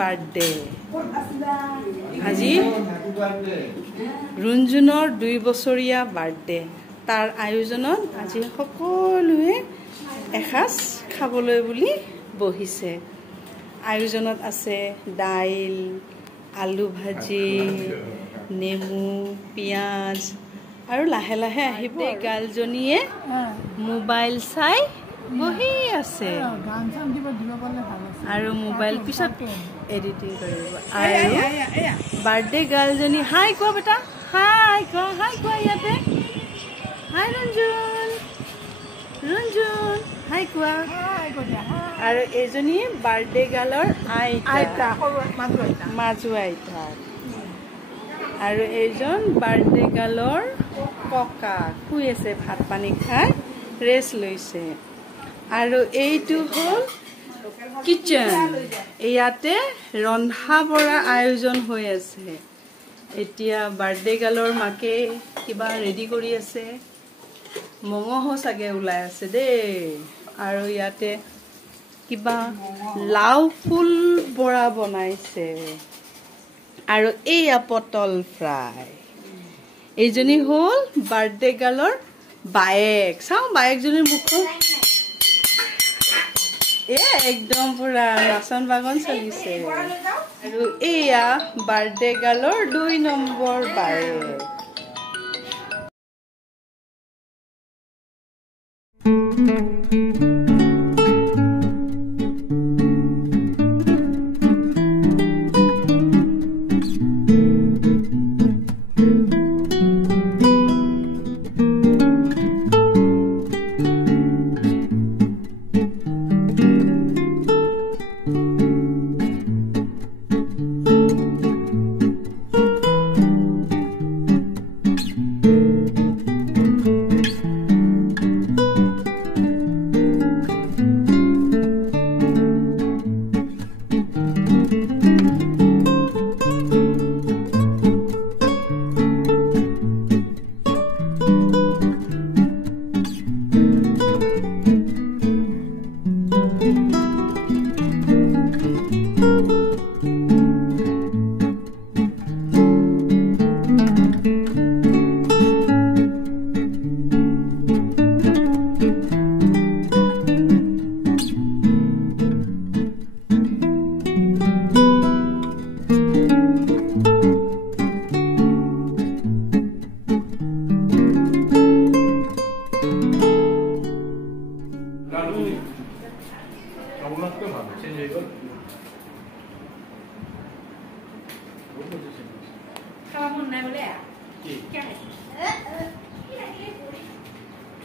birthday আজি ৰুঞ্জুনৰ 2 বছৰীয়া birthday তাৰ আয়োজনত আজি সকলোৱে এসাঁজ খাবলৈ বুলি বহিছে আয়োজনত আছে দাইল আলু ভাজি নেমু পিয়াজ আৰু লাহে লাহে আহিব গালজনীয়ে মোবাইল চাই বহি আছে আৰু মোবাইল পিছত এডিটিং কৰিব আৰু বাৰ্থডে গাৰ্লজনী হাই কোৱা বেটা হাই কোৱা ইয়াতে হাই ৰঞ্জুন হাই কোৱা আৰু এজনী বাৰ্থডে গাৰ্লৰ আইতা মাজু আইতা আৰু এইজন বাৰ্থডে গাৰ্লৰ ককা শুই আছে ভাত পানী খাই ৰেষ্ট লৈছে আৰু এইটো হল কিচেন ইয়াতে ৰন্ধা বঢ়া আয়োজন হৈ আছে এতিয়া বাৰ্থডে গাৰ্লৰ মাকে কিবা ৰেডি কৰি আছে মঙহ চাগে ওলাই আছে দেই আৰু ইয়াতে কিবা লাউ ফুল বৰা বনাইছে আৰু এইয়া পটল ফ্ৰাই এইজনী হল বাৰ্থডে গাৰ্লৰ বায়েক চাও বায়েকজনীৰ মুখখন একদম পুৰা নাচন বাগন চলিছে আৰু এয়া বাৰ্থডে গাৰ্লৰ 2 নম্বৰ বায়েক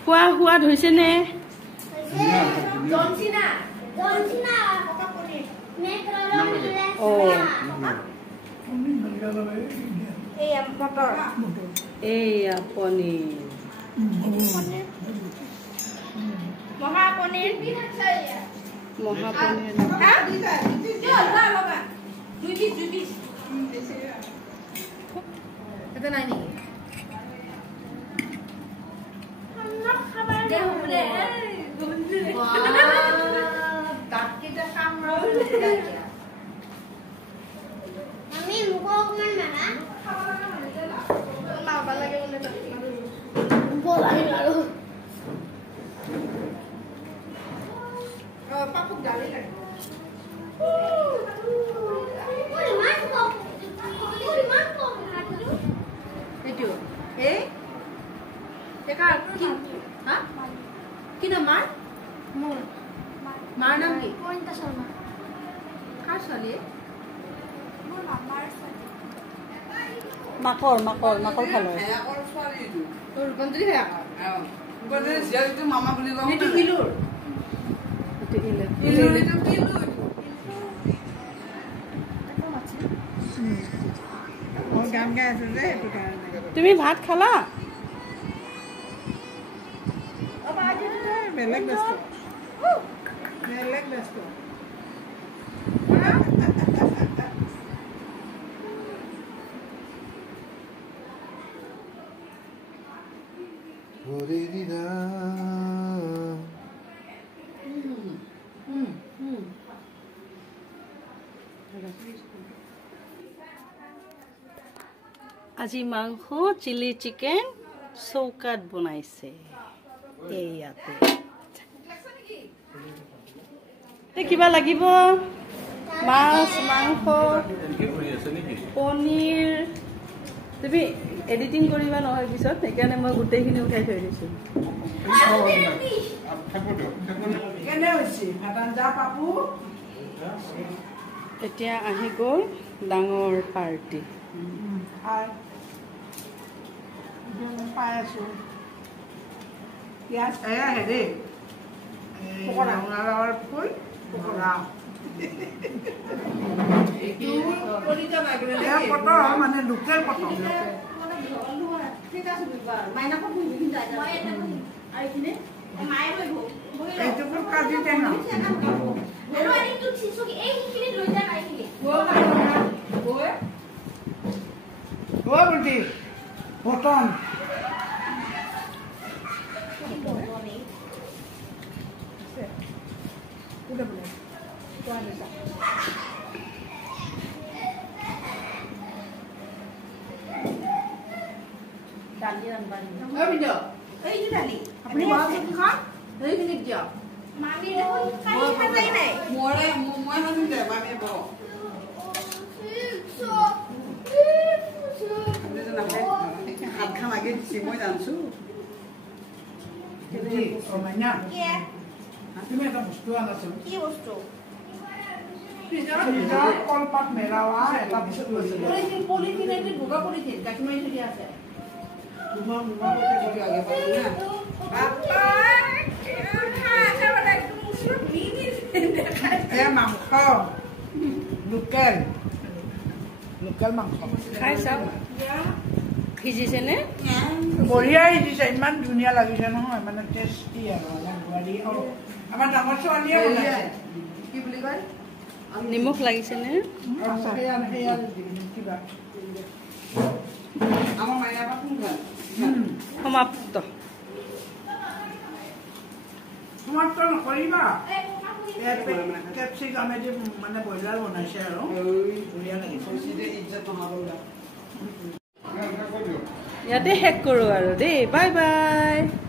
খোৱা হুৱা হৈছে নে এয়া পনীৰ মহাপনীৰ এটা নাই নেকি কি নাম মাৰ নাম কি কাৰ ছোৱালী মাকৰ ফালৰ তোৰ গন্ত্ৰী মামা বুলি গান গাই আছে যে তুমি ভাত খালা বেলেগ ব্যস্ত আজি মাংস চিলি চিকেন চৌকাত বনাইছে এইয়াতে কিবা লাগিব মাছ মাংস পনীৰ তুমি এডিটিং কৰিবা নহয় পিছত সেইকাৰণে মই গোটেইখিনি উঠাই থৈ দিছোঁ এতিয়া আহি গ'ল ডাঙৰ পাৰ্টি পাই আছোঁ পিঁয়াজ হেৰি ৰঙালাওৰ ফুল মানে লোকেল পটল এইটো কাজি টেঙা পটন তুমি এটা বস্তু আনাছো কি বস্তু কলপাত মেলাৱা এটা বস্তু আছে পলিথিন এটি ভোগা পলিথিন কাশ্মীৰ চলি আছে মাংস লোকেল লোকেল মাংস খাই চাওক সিজিছেনে বঢ়িয়া সিজিছে ইমান ধুনীয়া লাগিছে নহয় মানে টেষ্টি আৰু আমাৰ ডাঙৰ ছোৱালীয়ে বনাইছে কি বুলি কয় নিমখ লাগিছেনে আমাৰ মাইনা সমাপ্ত সমাপ্ত নকৰিবা কেপচিকামেদি মানে ব্ৰইলাৰ বনাইছে আৰু ধুনীয়া লাগিছে ইয়াতে শেষ কৰোঁ আৰু দেই বাই বাই